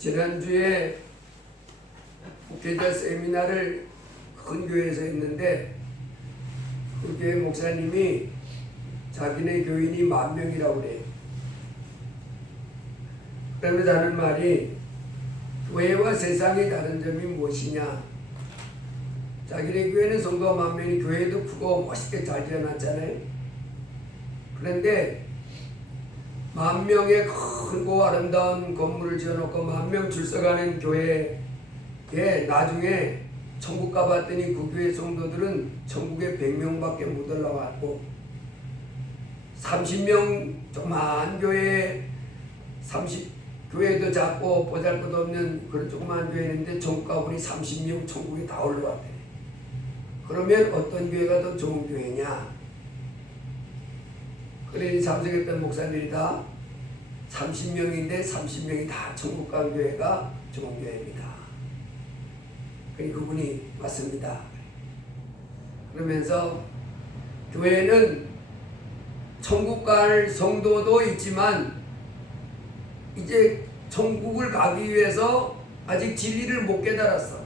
지난주에 목회자 세미나를 큰 교회에서 했는데 그 교회 목사님이 자기네 교인이 10,000명이라고 그래요. 그러면서 하는 말이 교회와 세상의 다른 점이 무엇이냐. 자기네 교회는 성도가 10,000명이 교회도 크고 멋있게 잘 지어놨잖아요. 그런데 10,000명의 크고 아름다운 건물을 지어놓고 10,000명 출석하는 교회에 나중에 천국 가봤더니 그 교회 성도들은 천국에 100명밖에 못 올라왔고 30명 조그마한 교회에 교회도 작고 보잘것없는 그런 조그마한 교회인데 천국 가보니 30명 천국에 다 올라왔대. 그러면 어떤 교회가 더 좋은 교회냐? 그래 참석했던 목사들이 다 30명인데 30명이 다 천국 간 교회가 좋은 교회입니다. 그분이 맞습니다. 그러면서 교회는 천국 갈 성도도 있지만 이제 천국을 가기 위해서 아직 진리를 못 깨달았어.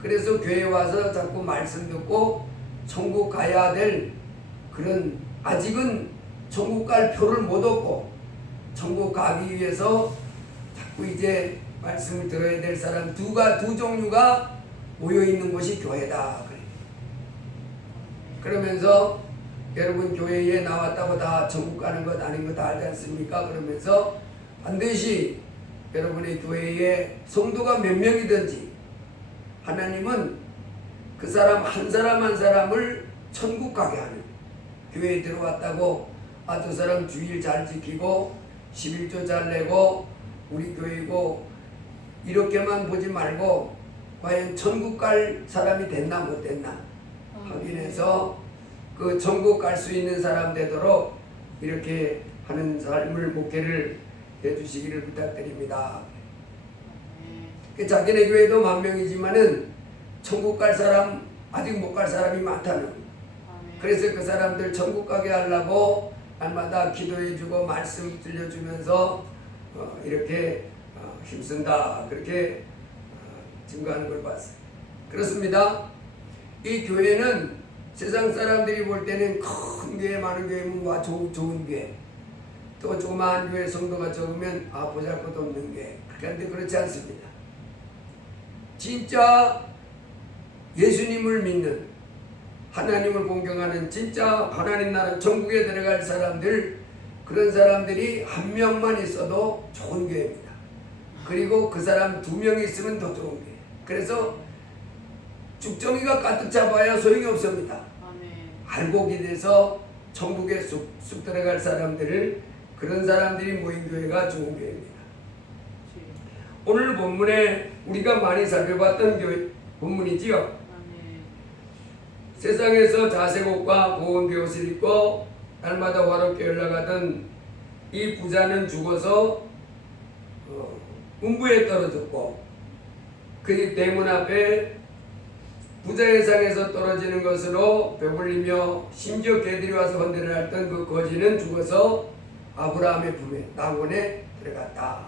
그래서 교회에 와서 자꾸 말씀 듣고 천국 가야 될 그런 아직은 천국 갈 표를 못 얻고 천국 가기 위해서 자꾸 이제 말씀을 들어야 될 사람 두 종류가 모여 있는 곳이 교회다. 그러면서 여러분 교회에 나왔다고 다 천국 가는 것 아닌 것 다 알지 않습니까? 그러면서 반드시 여러분의 교회에 성도가 몇 명이든지 하나님은 그 사람 한 사람을 천국 가게 하는 교회에 들어왔다고 저 사람 주일 잘 지키고 11조 잘 내고 우리 교회고 이렇게만 보지 말고 과연 천국 갈 사람이 됐나 못 됐나 확인해서 그 천국 갈 수 있는 사람 되도록 이렇게 하는 삶을 목회를 해주시기를 부탁드립니다. 자기네 교회도 10,000명이지만은 천국 갈 사람 아직 못 갈 사람이 많다는. 그래서 그 사람들 천국 가게 하려고 날마다 기도해주고 말씀 들려주면서 이렇게 힘쓴다 그렇게 증거하는 걸 봤어요. 그렇습니다. 이 교회는 세상 사람들이 볼 때는 큰 교회 많은 교회면 좋은 교회 또 조그마한 교회 성도가 적으면 보잘것없는 교회 그런데 그렇지 않습니다. 진짜 예수님을 믿는 하나님을 공경하는 진짜 하나님 나라 천국에 들어갈 사람들 그런 사람들이 한 명만 있어도 좋은 교회입니다. 그리고 그 사람 2명이 있으면 더 좋은 교회. 그래서 죽정이가 가득 잡아야 소용이 없습니다. 알고 기대서 천국에 쑥 들어갈 사람들을 그런 사람들이 모인 교회가 좋은 교회입니다. 오늘 본문에 우리가 많이 살펴봤던 교회 본문이지요. 세상에서 자색옷과 고운 베옷을 입고 날마다 화롭게 올라가던 이 부자는 죽어서 음부에 떨어졌고 그 대문 앞에 부자의 상에서 떨어지는 것으로 배불리며 심지어 개들이 와서 헌대를 했던 그 거지는 죽어서 아브라함의 품에 낙원에 들어갔다.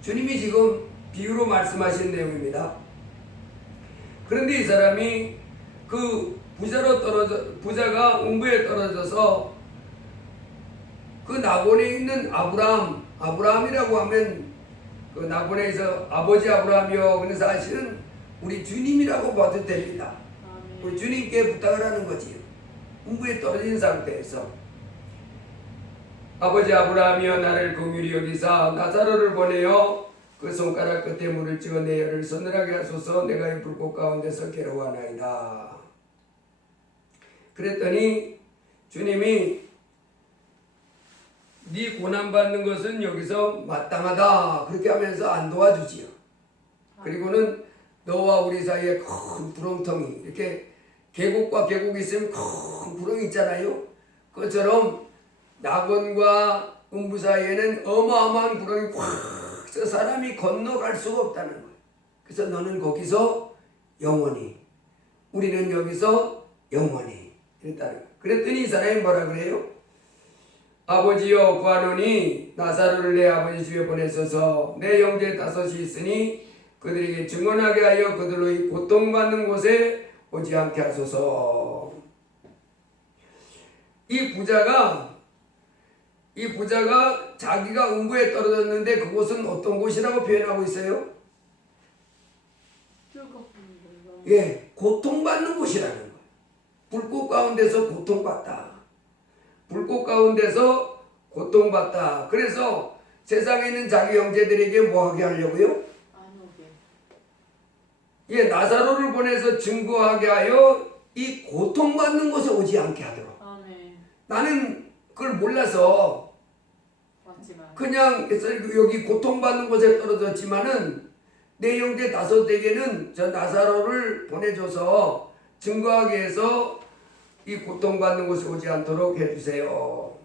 주님이 지금 비유로 말씀하신 내용입니다. 그런데 이 사람이 그 부자가 음부에 떨어져서 그 낙원에 있는 아브라함이라고 하면 그 낙원에서 아버지 아브라함이요. 그래서 사실은 우리 주님이라고 봐도 됩니다. 우리 주님께 부탁을 하는 거지요. 음부에 떨어진 상태에서 아버지 아브라함이여 나를 긍휼히 여기사 나사로를 보내어 그 손가락 끝에 물을 찍어 내 혀를 서늘하게 하소서 내가 이 불꽃 가운데서 괴로워하나이다. 그랬더니 주님이 네 고난받는 것은 여기서 마땅하다 그렇게 하면서 안 도와주지요. 그리고는 너와 우리 사이에 큰 구렁텅이 이렇게 계곡과 계곡이 있으면 큰 구렁이 있잖아요. 그것처럼 낙원과 음부 사이에는 어마어마한 구렁이 꽉 서 사람이 건너갈 수가 없다는 거예요. 그래서 너는 거기서 영원히 우리는 여기서 영원히 그랬다는 거예요. 그랬더니 이 사람이 뭐라 그래요? 아버지여 구하노니 나사로를 내 아버지 집에 보내소서. 내 형제 다섯이 있으니 그들에게 증언하게 하여 그들로 이 고통받는 곳에 오지 않게 하소서. 이 부자가 자기가 음부에 떨어졌는데 그곳은 어떤 곳이라고 표현하고 있어요? 예, 고통받는 곳이라는 거예요. 불꽃 가운데서 고통받다. 불꽃 가운데서 고통받다. 그래서 세상에 있는 자기 형제들에게 뭐 하게 하려고요? 예, 나사로를 보내서 증거하게 하여 이 고통받는 곳에 오지 않게 하도록. 나는 그걸 몰라서 그냥 여기 고통받는 곳에 떨어졌지만은 내 형제 다섯에게는 저 나사로를 보내줘서 증거하게 해서 이 고통받는 곳에 오지 않도록 해주세요.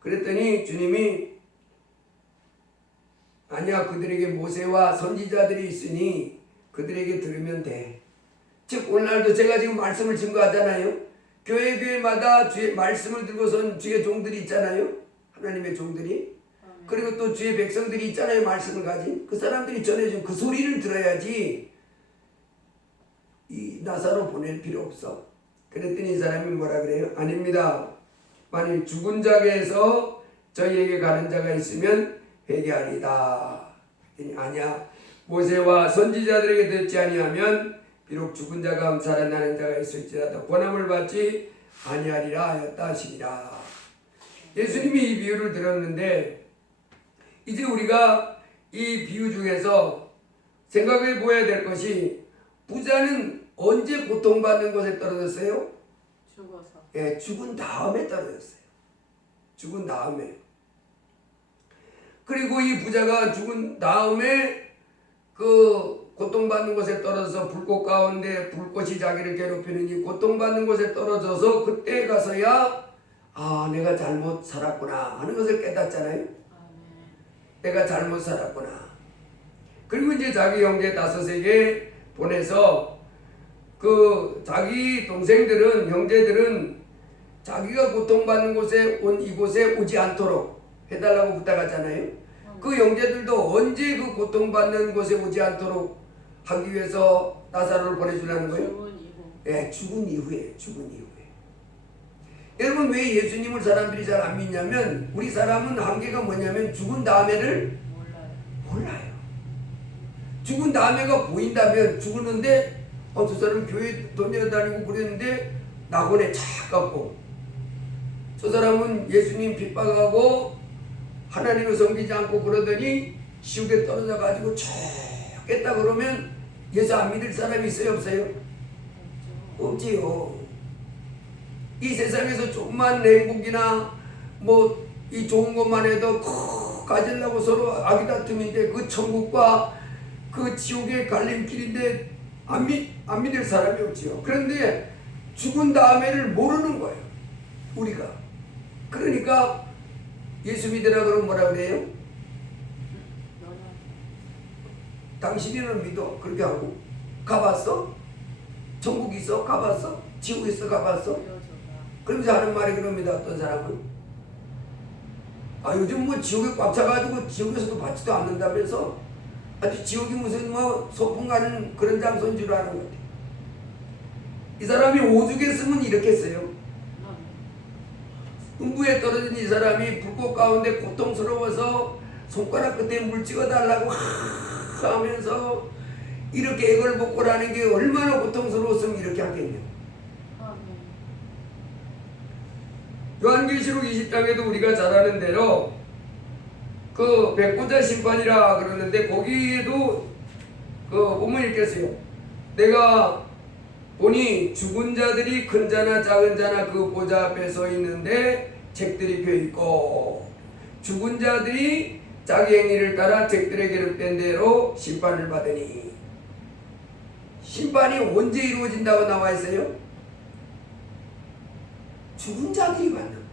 그랬더니 주님이 아니야, 그들에게 모세와 선지자들이 있으니 그들에게 들으면 돼. 즉 오늘날도 제가 지금 말씀을 증거하잖아요. 교회마다 주의 말씀을 들고선 주의 종들이 있잖아요. 하나님의 종들이. 그리고 또 주의 백성들이 있잖아요. 말씀을 가진 그 사람들이 전해준 그 소리를 들어야지 이 나사로 보낼 필요 없어. 그랬더니 이 사람이 뭐라 그래요? 아닙니다. 만일 죽은 자에게서 저희에게 가는 자가 있으면 회개하리다. 그랬더니 아니야. 모세와 선지자들에게 듣지 아니하면 비록 죽은 자가 살아나는 자가 있을지라도 권함을 받지 아니하리라 하였다 하시니라. 예수님이 이 비유를 들었는데 이제 우리가 이 비유 중에서 생각해 보아야 될 것이 부자는 언제 고통받는 곳에 떨어졌어요? 죽어서. 예, 죽은 다음에 떨어졌어요. 죽은 다음에. 그리고 이 부자가 죽은 다음에 그 고통받는 곳에 떨어져서 불꽃 가운데 불꽃이 자기를 괴롭히는 이 고통받는 곳에 떨어져서 그때 가서야 아, 내가 잘못 살았구나 하는 것을 깨닫잖아요. 내가 잘못 살았구나. 그리고 이제 자기 형제 다섯에게 보내서 그 자기 동생들은 형제들은 자기가 고통받는 곳에 이곳에 오지 않도록 해달라고 부탁하잖아요. 그 형제들도 언제 그 고통받는 곳에 오지 않도록 하기 위해서 나사로를 보내주라는 거예요? 예, 죽은 이후에. 여러분 왜 예수님을 사람들이 잘 안 믿냐면 우리 사람은 한계가 뭐냐면 죽은 다음에를 몰라요. 죽은 다음에가 보인다면 죽었는데 저 사람 교회 던져다니고 그랬는데 낙원에 착 갔고 저 사람은 예수님 핍박하고 하나님을 섬기지 않고 그러더니 지옥에 떨어져 가지고 죽겠다 그러면 예수 안 믿을 사람이 있어요 없어요? 없지요. 이 세상에서 조금만 행복이나 뭐 이 좋은 것만 해도 가지려고 서로 아기다툼인데 그 천국과 그 지옥의 갈림길인데 안 믿을 사람이 없지요. 그런데 죽은 다음에를 모르는 거예요. 우리가. 그러니까 예수 믿으라 그러면 뭐라 그래요? 당신이는 믿어. 그렇게 하고 가봤어? 천국 있어? 가봤어? 지옥 있어? 가봤어? 그러면서 하는 말이 그럽니다. 어떤 사람은 요즘 뭐 지옥에 꽉 차가지고 지옥에서도 받지도 않는다면서 아주 지옥이 무슨 뭐 소풍 가는 그런 장소인 줄 아는 것 같아요. 이 사람이 오죽에 쓰면 이렇게 써요. 음부에 떨어진 이 사람이 불꽃 가운데 고통스러워서 손가락 끝에 물 찍어달라고 하면서 이렇게 액을 먹고라는 게 얼마나 고통스러웠으면 이렇게 하겠냐. 요한계시록 20장에도 우리가 잘 아는 대로 그 백보자 심판이라 그러는데 거기에도 그 보면 읽겠어요. 내가 보니 죽은 자들이 큰 자나 작은 자나 그 보좌 앞에 서 있는데 책들이 펴 있고 죽은 자들이 자기 행위를 따라 책들에 기록된 대로 심판을 받으니. 심판이 언제 이루어진다고 나와 있어요? 죽은 자들이 받는 거예요.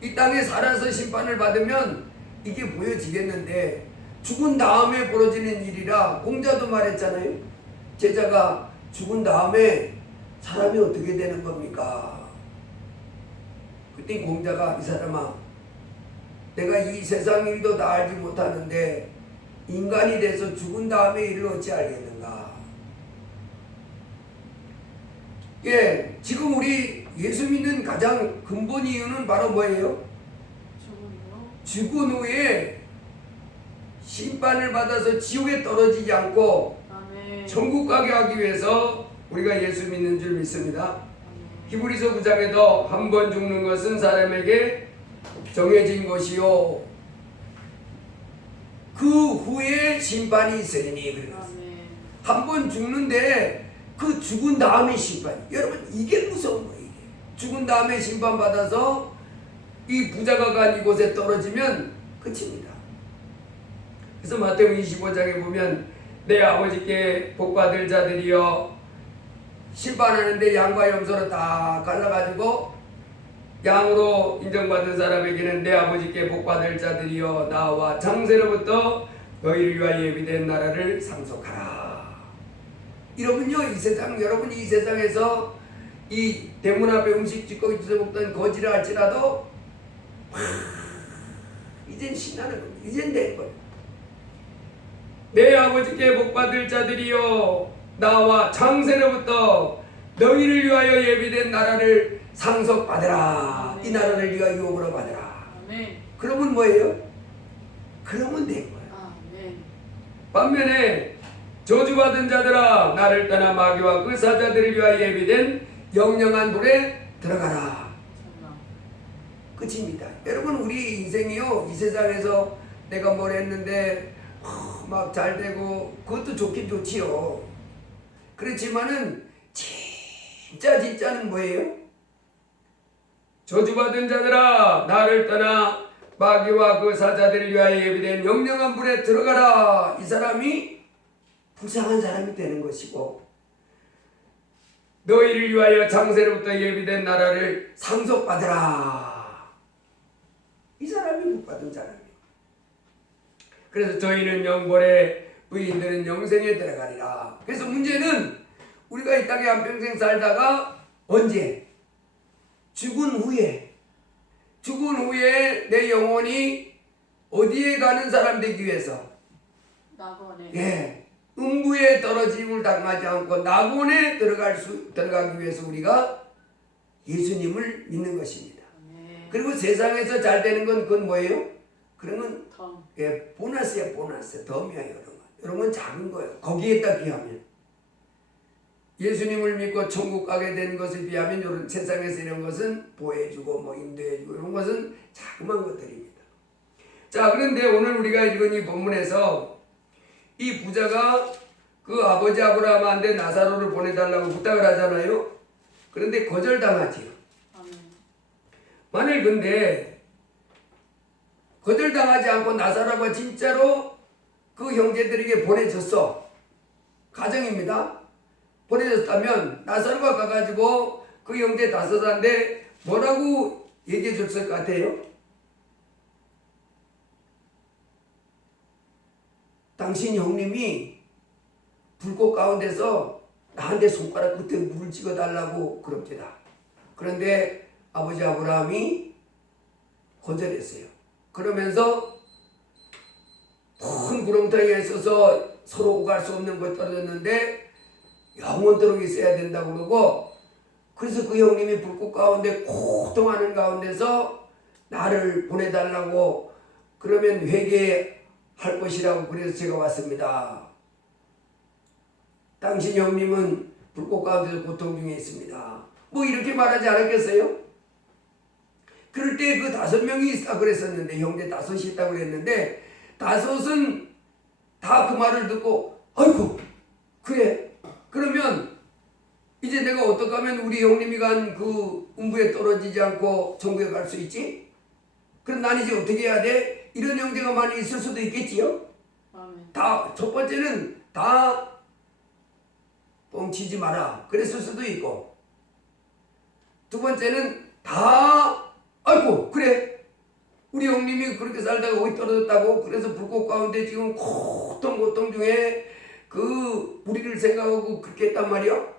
이 땅에 살아서 심판을 받으면 이게 보여지겠는데 죽은 다음에 벌어지는 일이라 공자도 말했잖아요. 제자가 죽은 다음에 사람이 어떻게 되는 겁니까? 그때 공자가 이 사람아 내가 이 세상 일도 다 알지 못하는데 인간이 돼서 죽은 다음에 일을 어찌 알겠는가. 예, 지금 우리 예수 믿는 가장 근본 이유는 바로 뭐예요? 죽은 후에 심판을 받아서 지옥에 떨어지지 않고 아멘. 천국 가게 하기 위해서 우리가 예수 믿는 줄 믿습니다. 히브리서 9장에도 한 번 죽는 것은 사람에게 정해진 것이요 그 후에 심판이 있으리니 그랬어요. 한 번 죽는데 그 죽은 다음에 심판. 여러분 이게 무서운 거예요. 이게. 죽은 다음에 심판 받아서 이 부자가 간 이곳에 떨어지면 끝입니다. 그래서 마태복음 25장에 보면 내 아버지께 복받을 자들이여 심판하는데 양과 염소로 다 갈라가지고 양으로 인정받은 사람에게는 내 아버지께 복받을 자들이여 나와 창세로부터 너희를 위하여 예비된 나라를 상속하라. 여러분요 여러분이 이 세상에서 이 대문 앞에 음식 짓고 주워 먹던 거지를 할지라도 이젠 신나는 겁니다. 이젠 될 거예요. 내 아버지께 복받을 자들이여 나와 창세로부터 너희를 위하여 예비된 나라를 상속받으라. 아멘. 이 나라를 네가 유업으로 받으라. 아멘. 그러면 뭐예요? 그러면 된 거예요. 아멘. 반면에 저주받은 자들아 나를 떠나 마귀와 그 사자들을 위하여 예비된 영영한 불에 들어가라. 끝입니다. 여러분 우리 인생이요 이 세상에서 내가 뭘 했는데 막 잘 되고 그것도 좋긴 좋지요. 그렇지만은 진짜는 뭐예요? 저주받은 자들아 나를 떠나 마귀와 그 사자들을 위하여 예비된 영영한 불에 들어가라. 이 사람이 불쌍한 사람이 되는 것이고 너희를 위하여 창세로부터 예비된 나라를 상속받으라. 이 사람이 복받은 사람이에요. 그래서 저희는 영벌에 의인들은 영생에 들어가리라. 그래서 문제는 우리가 이 땅에 한평생 살다가 언제? 죽은 후에 내 영혼이 어디에 가는 사람 되기 위해서? 낙원에. 예, 음부에 떨어짐을 당하지 않고 낙원에 들어가기 위해서 우리가 예수님을 믿는 것입니다. 아멘. 그리고 세상에서 잘 되는 건 그건 뭐예요? 그런 건 덤. 예, 보너스야 보너스. 덤이야 이런 건. 이런 건 작은 거예요. 거기에다 비하면 예수님을 믿고 천국 가게 된 것에 비하면 이런 세상에서 이런 것은 보여주고 뭐 인도해주고 이런 것은 자그마한 것들입니다. 자, 그런데 오늘 우리가 읽은 이 본문에서 이 부자가 그 아버지 아브라함한테 나사로를 보내달라고 부탁을 하잖아요. 그런데 거절당하지요. 아멘. 만일 근데 거절당하지 않고 나사로가 진짜로 그 형제들에게 보내줬어. 가정입니다. 보내줬다면 나사로가 가가지고 그 형제 다섯한테 뭐라고 얘기해 줬을 것 같아요? 당신 형님이 불꽃 가운데서 나한테 손가락 끝에 물을 찍어달라고 그럽니다. 그런데 아버지 아브라함이 거절했어요. 그러면서 큰 구렁텅이에 있어서 서로 오갈 수 없는 것 떨어졌는데 영원토록 있어야 된다고 그러고, 그래서 그 형님이 불꽃 가운데 고통하는 가운데서 나를 보내달라고 그러면 회개할 것이라고 그래서 제가 왔습니다. 당신 형님은 불꽃 가운데서 고통 중에 있습니다. 뭐 이렇게 말하지 않았겠어요? 그럴 때 그 5명이 있다 그랬었는데, 형제 5이 있다고 그랬는데 5은 다 그 말을 듣고 아이고 그래 그러면 이제 내가 어떻게 하면 우리 형님이 간 그 음부에 떨어지지 않고 천국에 갈 수 있지? 그럼 난 이제 어떻게 해야 돼? 이런 형제가 많이 있을 수도 있겠지요? 아멘. 다 첫 번째는 다 뻥치지 마라 그랬을 수도 있고, 두 번째는 다 아이고 그래 우리 형님이 그렇게 살다가 거기 떨어졌다고 그래서 불꽃 가운데 지금 고통 중에 그 우리를 생각하고 그렇게 했단 말이야.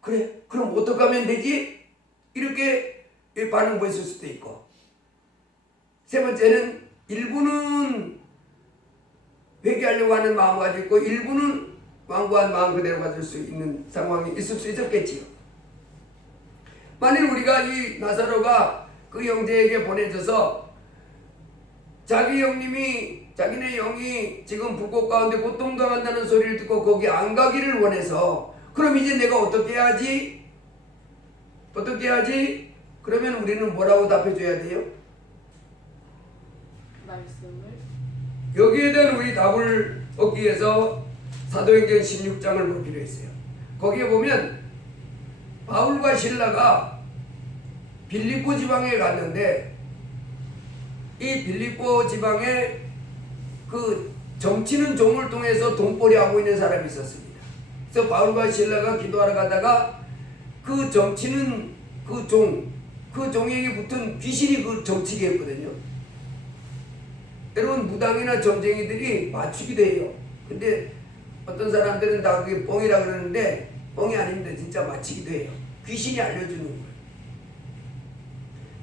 그래 그럼 어떻게 하면 되지? 이렇게 이 반응 보였을 수도 있고, 세 번째는 일부는 회개하려고 하는 마음을 가지고 있고 일부는 완고한 마음 그대로 가질 수 있는 상황이 있을 수 있었겠지요. 만일 우리가 이 나사로가 그 형제에게 보내져서 자기 형님이 자기네 영이 지금 불꽃 가운데 고통당한다는 소리를 듣고 거기 안 가기를 원해서 그럼 이제 내가 어떻게 해야지? 어떻게 해야지? 그러면 우리는 뭐라고 답해줘야 돼요? 말씀을 여기에 대한 우리 답을 얻기 위해서 사도행전 16장을 볼 필요 있어요. 거기에 보면 바울과 실라가 빌립보 지방에 갔는데 이 빌립보 지방에 그 점치는 종을 통해서 돈벌이 하고 있는 사람이 있었습니다. 그래서 바울과 실라가 기도하러 가다가 그 점치는 그 종에게 붙은 귀신이 그 점치게 했거든요. 여러분 무당이나 점쟁이들이 맞추기도 해요. 근데 어떤 사람들은 다 그게 뻥이라 그러는데 뻥이 아닙니다. 진짜 맞추기도 해요. 귀신이 알려주는 거예요.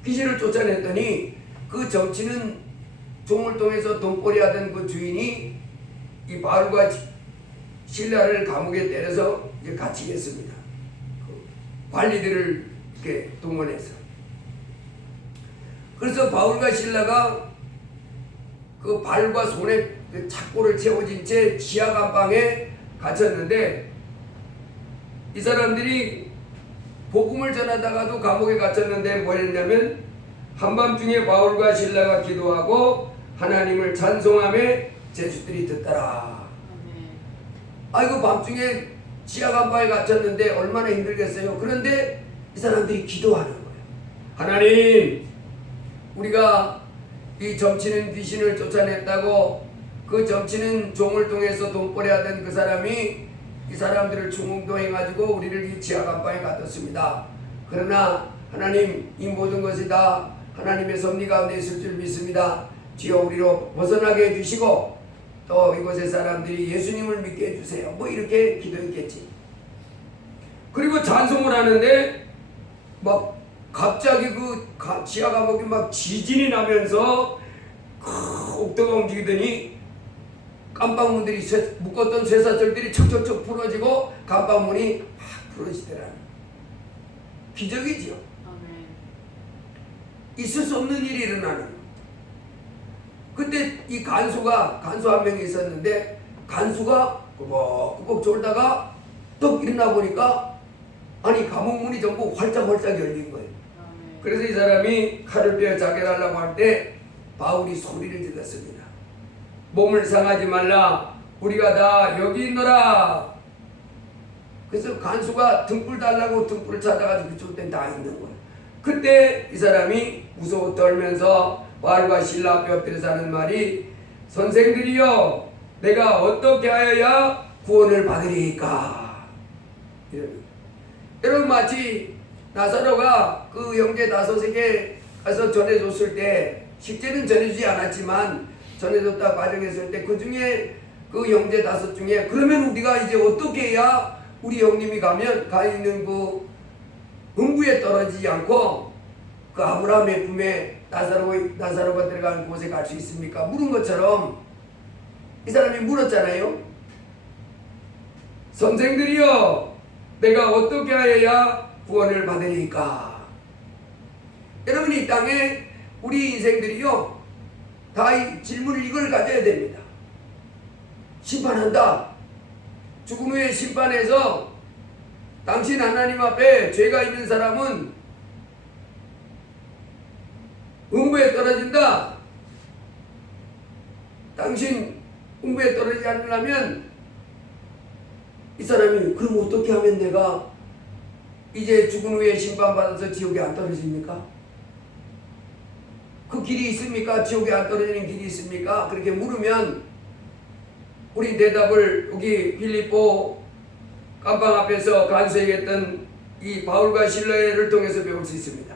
귀신을 쫓아냈더니 그 점치는 종을 통해서 돈벌이 하던 그 주인이 이 바울과 실라를 감옥에 때려서 이제 갇히게 했습니다. 그 관리들을 이렇게 동원해서. 그래서 바울과 실라가 그 발과 손에 그 착고를 채워진 채 지하 감방에 갇혔는데 이 사람들이 복음을 전하다가도 감옥에 갇혔는데 뭐 했냐면 한밤중에 바울과 실라가 기도하고 하나님을 찬송하며 제수들이 듣더라. 아이고 밤중에 지하 감방에 갇혔는데 얼마나 힘들겠어요. 그런데 이 사람들이 기도하는 거예요. 하나님, 우리가 이 점치는 귀신을 쫓아냈다고 그 점치는 종을 통해서 돈벌이 하던 그 사람이 이 사람들을 충동해가지고 우리를 이 지하 감방에 가뒀습니다. 그러나 하나님, 이 모든 것이 다 하나님의 섭리 가운데 있을 줄 믿습니다. 주여 우리로 벗어나게 해주시고 또 이곳의 사람들이 예수님을 믿게 해주세요. 뭐 이렇게 기도했겠지. 그리고 찬송을 하는데 막 갑자기 그 지하 감옥이 막 지진이 나면서 옥도가 움직이더니 깜방문들이 묶었던 쇠사슬들이 척척척 풀어지고 깜방문이 막 풀어지더라. 기적이지요. 있을 수 없는 일이 일어나는 거예요. 그때 이 간수 한 명이 있었는데 간수가 꾸벅꾸벅 졸다가 떡 일어나 보니까 아니 감옥문이 전부 활짝활짝 열린 거예요. 그래서 이 사람이 칼을 빼어 자결하려고 할 때 바울이 소리를 질렀습니다. 몸을 상하지 말라. 우리가 다 여기 있노라. 그래서 간수가 등불 달라고 등불을 찾아가지고 그쪽 땐 다 있는 거예요. 그때 이 사람이 무서워 떨면서 바울과 실라 앞에 엎드려서 하는 말이 선생들이여 내가 어떻게 하여야 구원을 받으리까. 여러분 마치 나사로가 그 형제 다섯에게 가서 전해줬을 때 실제는 전해주지 않았지만 전해줬다 가정했을 때 그 중에 그 형제 다섯 중에 그러면 우리가 이제 어떻게 해야 우리 형님이 가 있는 그 음부에 떨어지지 않고 그 아브라함의 품에 나사로가 들어가는 곳에 갈 수 있습니까? 물은 것처럼 이 사람이 물었잖아요. 선생들이여 내가 어떻게 하여야 구원을 받으리까? 여러분 이 땅에 우리 인생들이요 다 이 질문을 이걸 가져야 됩니다. 심판한다. 죽은 후에 심판해서 당신 하나님 앞에 죄가 있는 사람은 음부에 떨어진다. 당신 음부에 떨어지지 않으려면 이 사람이 그럼 어떻게 하면 내가 이제 죽은 후에 심판받아서 지옥에 안 떨어집니까? 그 길이 있습니까? 지옥에 안 떨어지는 길이 있습니까? 그렇게 물으면 우리 대답을 여기 빌립보 감방 앞에서 간수에게했던 이 바울과 실라를 통해서 배울 수 있습니다.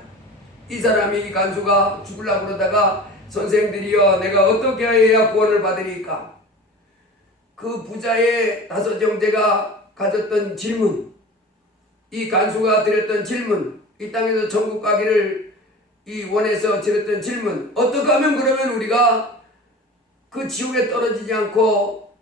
이 사람이 이 간수가 죽으려고 그러다가 선생들이여 내가 어떻게 해야 구원을 받으리까? 그 부자의 다섯 형제가 가졌던 질문, 이 간수가 드렸던 질문, 이 땅에서 천국 가기를 이 원에서 드렸던 질문, 어떻게 하면 그러면 우리가 그 지옥에 떨어지지 않고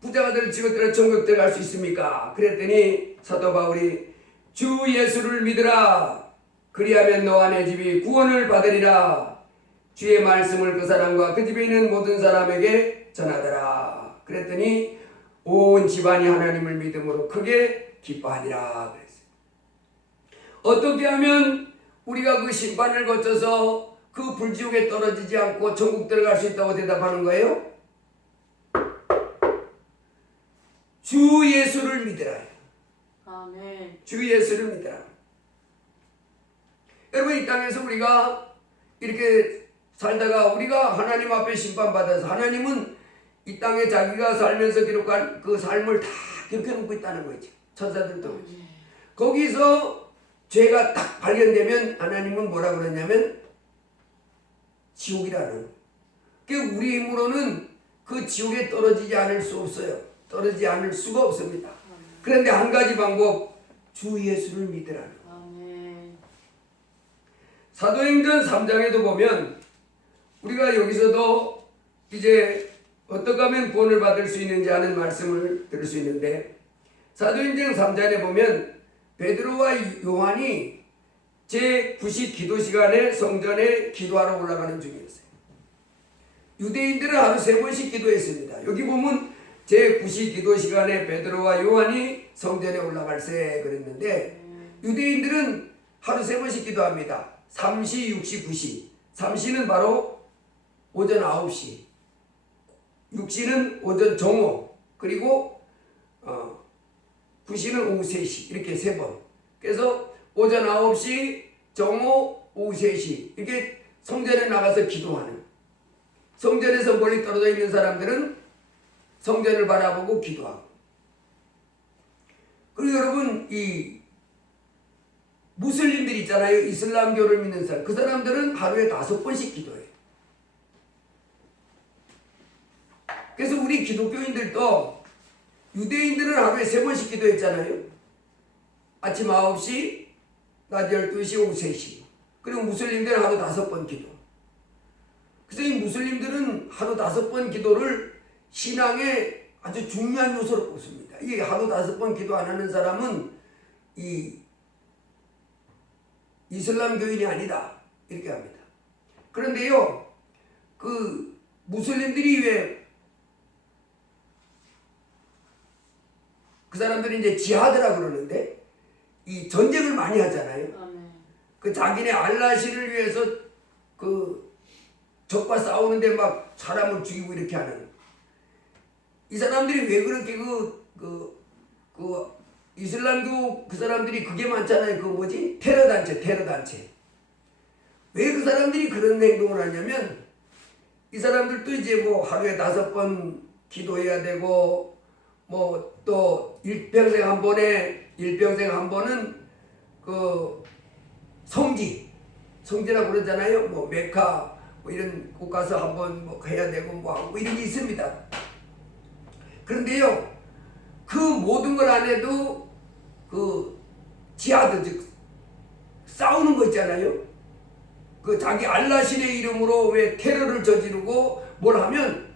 부자가 될 지옥에 들어 천국 들어갈 수 있습니까? 그랬더니 사도 바울이 주 예수를 믿으라. 그리하면 너와 내 집이 구원을 받으리라. 주의 말씀을 그 사람과 그 집에 있는 모든 사람에게 전하더라. 그랬더니 온 집안이 하나님을 믿음으로 크게 기뻐하니라. 그랬어요. 어떻게 하면 우리가 그 심판을 거쳐서 그 불지옥에 떨어지지 않고 천국 들어갈 수 있다고 대답하는 거예요? 주 예수를 믿으라. 아멘. 주 예수를 믿으라. 여러분, 이 땅에서 우리가 이렇게 살다가 우리가 하나님 앞에 심판받아서, 하나님은 이 땅에 자기가 살면서 기록한 그 삶을 다 기록해 놓고 있다는 거지. 천사들도. 거기서 죄가 딱 발견되면 하나님은 뭐라 그러냐면 지옥이라는. 그러니까 우리 힘으로는 그 지옥에 떨어지지 않을 수 없어요. 떨어지지 않을 수가 없습니다. 그런데 한 가지 방법, 주 예수를 믿으라는. 아멘. 사도행전 3장에도 보면 우리가 여기서도 이제 어떻게 하면 구원을 받을 수 있는지 하는 말씀을 들을 수 있는데, 사도행전 3장에 보면 베드로와 요한이 제9시 기도 시간에 성전에 기도하러 올라가는 중이었어요. 유대인들은 하루 3번씩 기도했습니다. 여기 보면 제9시 기도 시간에 베드로와 요한이 성전에 올라갈세 그랬는데, 유대인들은 하루 3번씩 기도합니다. 3시, 6시, 9시. 3시는 바로 오전 9시, 6시는 오전 정오, 그리고 9시는 오후 3시, 이렇게 3번. 그래서 오전 9시, 정오, 오후 3시 이렇게 성전에 나가서 기도하는. 성전에서 멀리 떨어져 있는 사람들은 성전을 바라보고 기도하고. 그리고 여러분, 이 무슬림들 있잖아요. 이슬람교를 믿는 사람. 그 사람들은 하루에 5번씩 기도해요. 그래서 우리 기독교인들도, 유대인들은 하루에 3번씩 기도했잖아요. 아침 9시, 낮 12시, 오후 3시. 그리고 무슬림들은 하루 5번 기도. 그래서 이 무슬림들은 하루 5번 기도를 신앙의 아주 중요한 요소로 꼽습니다. 이 하루 5번 기도 안 하는 사람은 이 이슬람 교인이 아니다, 이렇게 합니다. 그런데요, 그 무슬림들이 왜 그 사람들이 이제 지하드라 그러는데, 이 전쟁을 많이 하잖아요. 아멘. 그 자기네 알라신을 위해서 그 적과 싸우는데 막 사람을 죽이고 이렇게 하는. 이 사람들이 왜 그렇게 그 이슬람교 그 사람들이 그게 많잖아요. 그 뭐지? 테러단체. 왜 그 사람들이 그런 행동을 하냐면, 이 사람들도 이제 뭐 하루에 5번 기도해야 되고, 뭐 또 일평생 한 번은 그 성지라고 그러잖아요. 뭐 메카 뭐 이런 곳 가서 한번 뭐 해야 되고 뭐 이런 게 있습니다. 그런데요, 그 모든 걸 안 해도 그 지하드, 즉 싸우는 거 있잖아요. 그 자기 알라신의 이름으로 왜 테러를 저지르고 뭘 하면,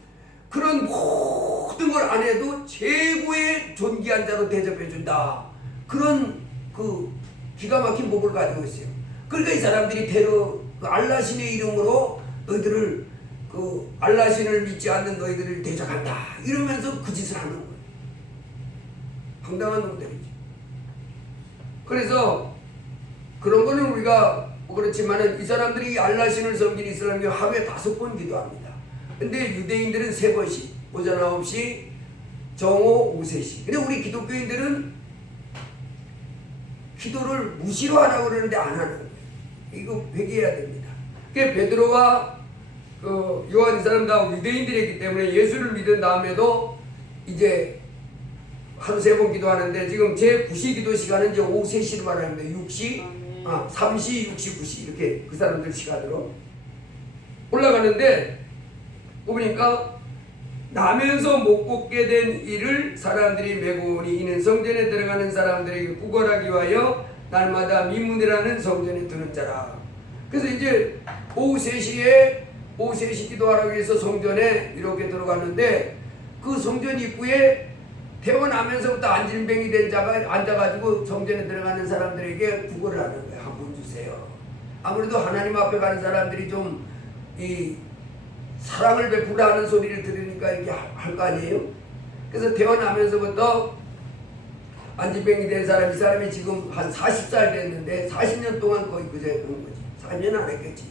그런 모든 걸 안 해도 최고의 존귀한 자로 대접해준다. 그런 그 기가 막힌 법을 가지고 있어요. 그러니까 이 사람들이 그 알라신의 이름으로 너희들을, 그 알라신을 믿지 않는 너희들을 대적한다, 이러면서 그 짓을 하는 거예요. 황당한 놈들이죠. 그래서 그런 거는 우리가 뭐 그렇지만은, 이 사람들이 알라신을 섬긴 이슬람교 하루에 5번 기도합니다. 근데 유대인들은 3번씩, 오전 9시, 정오, 오후 3시. 근데 우리 기독교인들은 기도를 무시로 하라고 그러는데 안 하는 거예요. 이거 회개해야 됩니다. 그게 베드로와 그 요한 이 사람 다 유대인들이었기 때문에 예수를 믿은 다음에도 이제 하루 3번 기도하는데, 지금 제 9시 기도 시간은 이제 오후 3시로 말합니다. 3시, 6시, 9시 이렇게 그 사람들 시간으로 올라가는데, 보니까 나면서 못 걷게 된 이를 사람들이 메고 오니 이는 성전에 들어가는 사람들에게 구걸하기 위하여 날마다 미문이라는 성전에 드는 자라. 그래서 이제 오후 3시에 기도하라고 해서 성전에 이렇게 들어갔는데 그 성전 입구에 태어나면서부터 안진병이 된 자가 앉아가지고 성전에 들어가는 사람들에게 구걸을 하는 거예요. 한 분 주세요. 아무래도 하나님 앞에 가는 사람들이 좀 이 사랑을 베풀어 하는 소리를 들으니까 이렇게 할 거 아니에요? 그래서 태어나면서부터 안진병이 된 사람, 이 사람이 지금 한 40살 됐는데 40년 동안 거의 그제 한 거지. 4년 안 했겠지.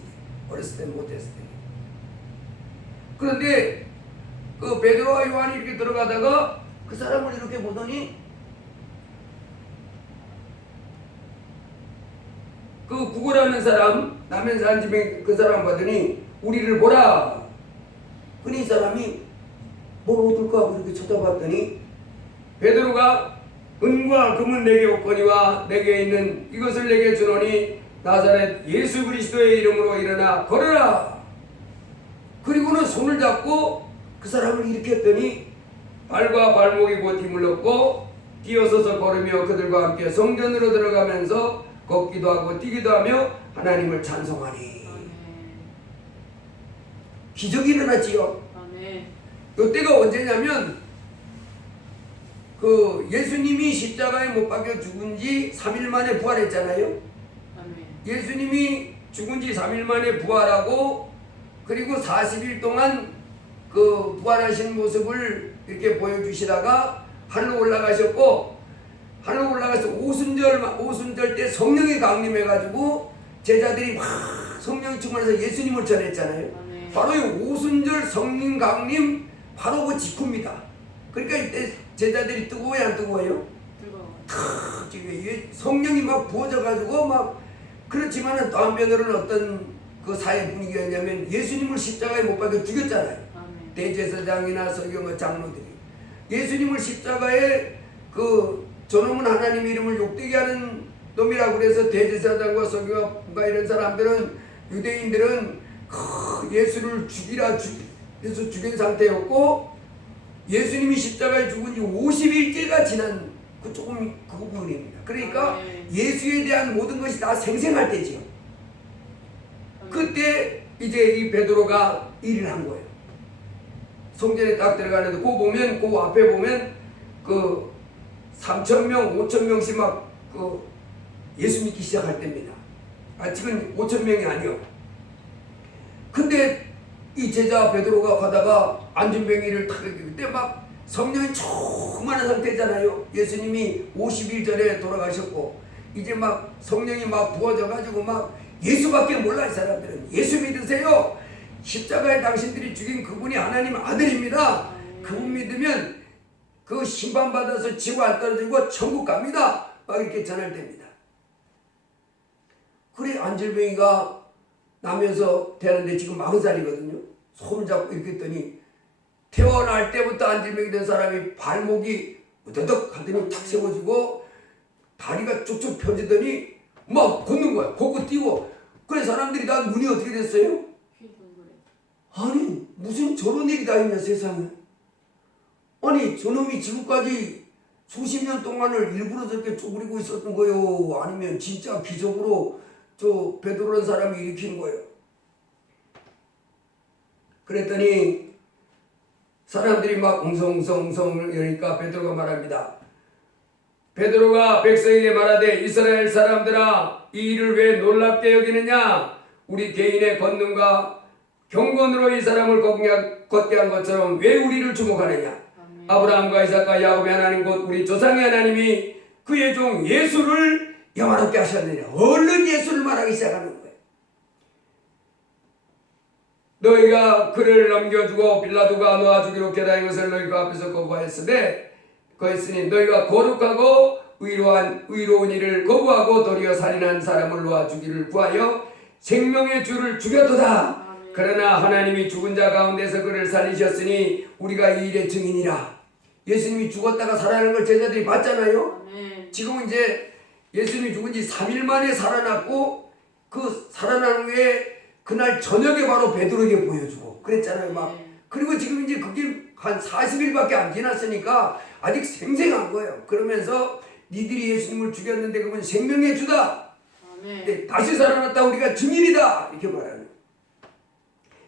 어렸을 때 못했을 때. 그런데 그 베드로와 요한이 이렇게 들어가다가 그 사람을 이렇게 보더니 그 구걸하는 사람, 남의 안진병 그 사람 보더니 우리를 보라. 그니 이 사람이 뭘 얻을까 하고 이렇게 쳐다봤더니 베드로가 은과 금은 내게 없거니와 내게 있는 이것을 내게 주노니 나사렛 예수 그리스도의 이름으로 일어나 걸어라. 그리고는 손을 잡고 그 사람을 일으켰더니 발과 발목이 곧 힘을 얻고 뛰어서서 걸으며 그들과 함께 성전으로 들어가면서 걷기도 하고 뛰기도 하며 하나님을 찬송하니. 기적이 일어났지요. 이때가 언제냐면 그 예수님이 십자가에 못 박혀 죽은 지 3일 만에 부활했잖아요. 예수님이 죽은 지 3일 만에 부활하고 그리고 40일 동안 그 부활하신 모습을 이렇게 보여주시다가 하늘로 올라가셨고, 하늘로 올라가서 오순절 때 성령이 강림해가지고 제자들이 막 성령이 충만해서 예수님을 전했잖아요. 바로 이 오순절 성령 강림 바로 그 직후입니다. 그러니까 이때 제자들이 뜨거워요, 안 뜨거워요? 성령이 막 부어져가지고 막. 그렇지만은 또 한편으로는 어떤 그 사회 분위기였냐면 예수님을 십자가에 못 박혀 죽였잖아요. 대제사장이나 서기관 장로들이 예수님을 십자가에 그 저놈은 하나님 이름을 욕되게 하는 놈이라고 그래서 대제사장과 서기관과 이런 사람들은, 유대인들은 예수를 죽이라 해서 죽인 상태였고, 예수님이 십자가에 죽은 지 50일째가 지난 그 조금 그 부분입니다. 그러니까 예수에 대한 모든 것이 다 생생할 때지요. 그때 이제 이 베드로가 일을 한 거예요. 성전에 딱 들어가는데 그 앞에 보면 그 3,000명, 5,000명씩 막 그 예수 믿기 시작할 때입니다. 아직은 5,000명이 아니요. 근데 이 제자 베드로가 가다가 안진뱅이를 탁 그때 막 성령이 충만한 상태잖아요. 예수님이 50일 전에 돌아가셨고 이제 막 성령이 막 부어져 가지고 막 예수밖에 몰라. 이 사람들은 예수 믿으세요. 십자가에 당신들이 죽인 그분이 하나님 아들입니다. 그분 믿으면 그 심판받아서 지구 안 떨어지고 천국 갑니다. 막 이렇게 전할 때입니다. 그래 안질뱅이가 나면서 되는데 지금 40살이거든요. 손 잡고 이렇게 했더니 태어날 때부터 안질병이 된 사람이 발목이 으드득 하더니 탁 세워지고 다리가 쭉쭉 펴지더니 막 걷는 거야. 걷고 뛰고. 그래 사람들이 다 눈이 어떻게 됐어요? 아니 무슨 저런 일이 다 있냐 세상에. 아니 저놈이 지금까지 수십 년 동안을 일부러 저렇게 쪼그리고 있었던 거요? 아니면 진짜 기적으로 저 베드로라는 사람이 일으킨 거예요? 그랬더니 사람들이 막 웅성웅성 이러니까 베드로가 말합니다. 베드로가 백성에게 말하되 이스라엘 사람들아 이 일을 왜 놀랍게 여기느냐? 우리 개인의 권능과 경건으로 이 사람을 걷게 한 것처럼 왜 우리를 주목하느냐? 아브라함과 이삭과 야곱의 하나님 곧 우리 조상의 하나님이 그의 종 예수를 영화롭게 하셨느냐? 얼른 예수를 말하기 시작하는 거예요. 너희가 그를 넘겨주고 빌라도가 놓아주기로 계단한 것을 너희가 앞에서 거부하였으니 너희가 거룩하고 의로운 일을 거부하고 도리어 살인한 사람을 놓아주기를 구하여 생명의 주를 죽였도다. 그러나 하나님이 죽은 자 가운데서 그를 살리셨으니 우리가 이 일의 증인이라. 예수님이 죽었다가 살아나는 걸 제자들이 봤잖아요. 지금은 이제 예수님이 죽은 지 3일 만에 살아났고 그 살아난 후에 그날 저녁에 바로 베드로에게 보여주고 그랬잖아요. 막. 그리고 지금 이제 그게 한 40일밖에 안 지났으니까 아직 생생한 거예요. 그러면서 니들이 예수님을 죽였는데 그분 생명의 주다. 아멘. 근데 다시 살아났다 우리가 증인이다 이렇게 말하는 거예요.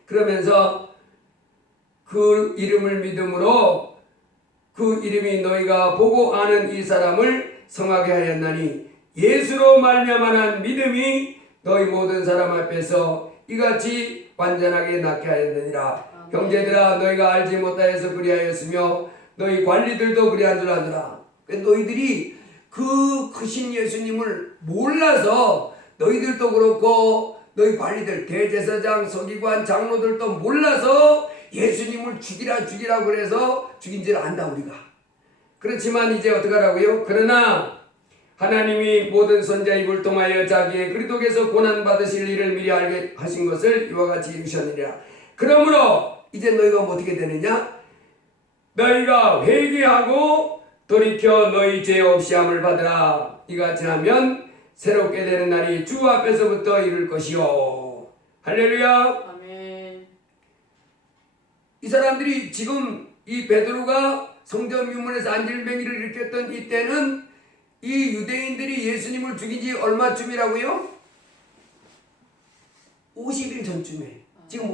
그러면서 그 이름을 믿음으로 그 이름이 너희가 보고 아는 이 사람을 성하게 하였나니 예수로 말미암아 믿음이 너희 모든 사람 앞에서 이같이 완전하게 낫게 하였느니라. 형제들아 너희가 알지 못하여서 그리하였으며 너희 관리들도 그리한 줄 아느라. 너희들이 그 크신 예수님을 몰라서 너희들도 그렇고 너희 관리들 대제사장 서기관 장로들도 몰라서 예수님을 죽이라 그래서 죽인 줄 안다 우리가. 그렇지만 이제 어떡하라고요? 그러나 하나님이 모든 선자 입을 통하여 자기의 그리스도께서 고난받으실 일을 미리 알게 하신 것을 이와 같이 이루셨느니라. 그러므로 이제 너희가 어떻게 되느냐? 너희가 회개하고 돌이켜 너희 죄 없이 함을 받으라. 이같이 하면 새롭게 되는 날이 주 앞에서부터 이룰 것이요. 할렐루야. 아멘. 이 사람들이 지금 이 베드로가 성전 유문에서 안질뱅이를 일으켰던 이때는 이 유대인들이 예수님을 죽인 지 얼마쯤이라고요? 50일 전쯤에. 지금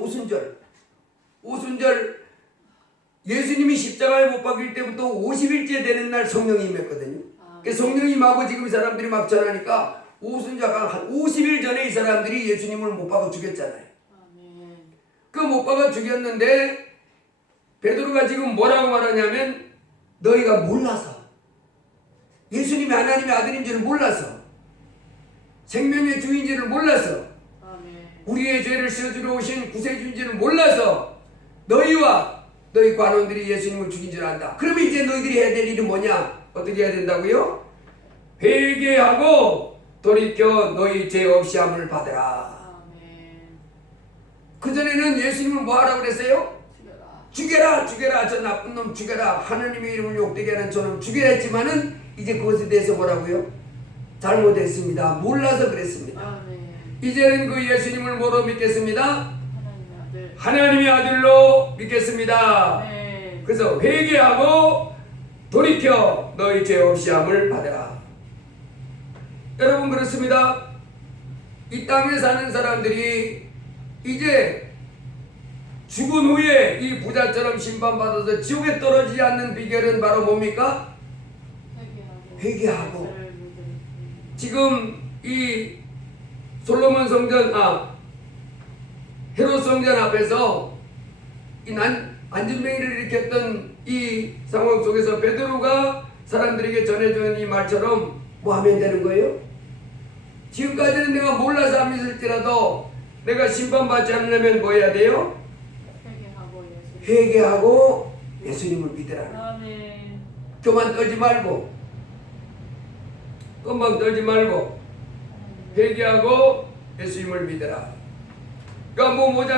오순절 예수님이 십자가에 못 박힐 때부터 50일째 되는 날 성령이 임했거든요. 그 성령이 임하고 지금 이 사람들이 막 전하니까 오순절가 한 50일 전에 이 사람들이 예수님을 못 박아 죽였잖아요. 그 못 박아 죽였는데 베드로가 지금 뭐라고 말하냐면 너희가 몰라서 예수님이 하나님의 아들인 줄을 몰라서 생명의 주인 줄을 몰라서 우리의 죄를 씌워주러 오신 구세주인 줄을 몰라서 너희와 너희 관원들이 예수님을 죽인 줄 안다. 그러면 이제 너희들이 해야 될 일은 뭐냐? 어떻게 해야 된다고요? 회개하고 돌이켜 너희 죄 없이 함을 받으라. 그전에는 예수님을 뭐 하라고 그랬어요? 죽여라 저 나쁜 놈 죽여라, 하나님의 이름을 욕되게 하는 저놈 죽여라 했지만은 이제 그것에 대해서 뭐라고요? 잘못했습니다. 몰라서 그랬습니다. 이제는 그 예수님을 뭐로 믿겠습니다? 하나님의 아들로 믿겠습니다. 그래서 회개하고 돌이켜 너희 죄 없이 함을 받으라. 여러분 그렇습니다. 이 땅에 사는 사람들이 이제 죽은 후에 이 부자처럼 심판받아서 지옥에 떨어지지 않는 비결은 바로 뭡니까? 회개하고. 지금 이 솔로몬 성전 헤롯 성전 앞에서 이 안진뱅이를 일으켰던 이 상황 속에서 베드로가 사람들에게 전해준 이 말처럼 뭐 하면 되는 거예요? 지금까지는 내가 몰라서 안 믿을지라도 내가 심판받지 않으려면 뭐 해야 돼요? 회개하고 예수님을 믿으라. 교만 떨지 말고 금방 떨지 말고 회개하고 예수님을 믿으라. 그러니까 뭐 모자